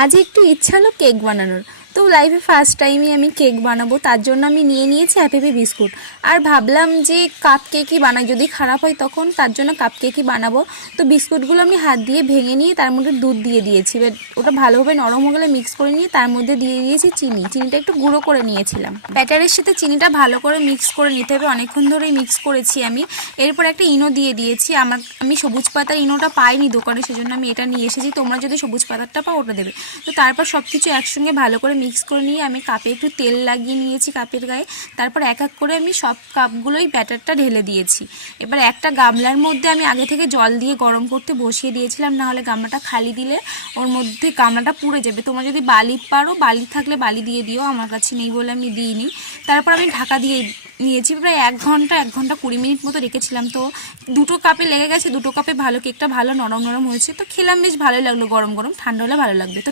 আজ একটু ইচ্ছা হলো কেক বানানোর। তো লাইফে ফার্স্ট টাইমই আমি কেক বানাবো, তার জন্য আমি নিয়ে নিয়েছি হ্যাপি বিস্কুট। আর ভাবলাম যে কাপ কেকই বানাই, যদি খারাপ হয় তখন, তার জন্য কাপ কেকই বানাবো। তো বিস্কুটগুলো আমি হাত দিয়ে ভেঙে নিয়ে তার মধ্যে দুধ দিয়ে দিয়েছি। এবার ওটা ভালোভাবে নরম হয়ে গেলে মিক্স করে নিয়ে তার মধ্যে দিয়ে দিয়েছি চিনিটা একটু গুঁড়ো করে নিয়েছিলাম। ব্যাটারের সাথে চিনিটা ভালো করে মিক্স করে নিতে হবে, অনেকক্ষণ ধরেই মিক্স করেছি আমি। এরপর একটা ইনো দিয়ে দিয়েছি। আমি সবুজ পাতার ইনোটা পাইনি দোকানে, সেজন্য আমি এটা নিয়ে এসেছি। তোমরা যদি সবুজ পাতারটা পাও ওটা দেবে। তো তারপর সব কিছু একসঙ্গে ভালো করে মিক্স করে নিয়ে আমি কাপে একটু তেল লাগিয়ে নিয়েছি কাপের গায়ে। তারপর এক এক করে আমি সব কাপগুলোই ব্যাটারটা ঢেলে দিয়েছি। এবার একটা গামলার মধ্যে আমি আগে থেকে জল দিয়ে গরম করতে বসিয়ে দিয়েছিলাম, নাহলে গামলাটা খালি দিলে ওর মধ্যে গামলাটা পুড়ে যাবে। তোমরা যদি বালি পারো, বালি থাকলে বালি দিয়ে দিও, আমার কাছে নেই বলে আমি দিইনি। তারপর আমি ঢাকা দিয়ে নিয়েছি, প্রায় 1 ঘন্টা 20 মিনিট মতো রেখেছিলাম। তো দুটো কাপে লেগে গেছে, দুটো কাপে ভালো কেকটা ভালো নরম নরম হয়েছে। তো খেলাম, বেশ ভালোই লাগলো, গরম গরম। ঠান্ডা হলে ভালো লাগবে। তো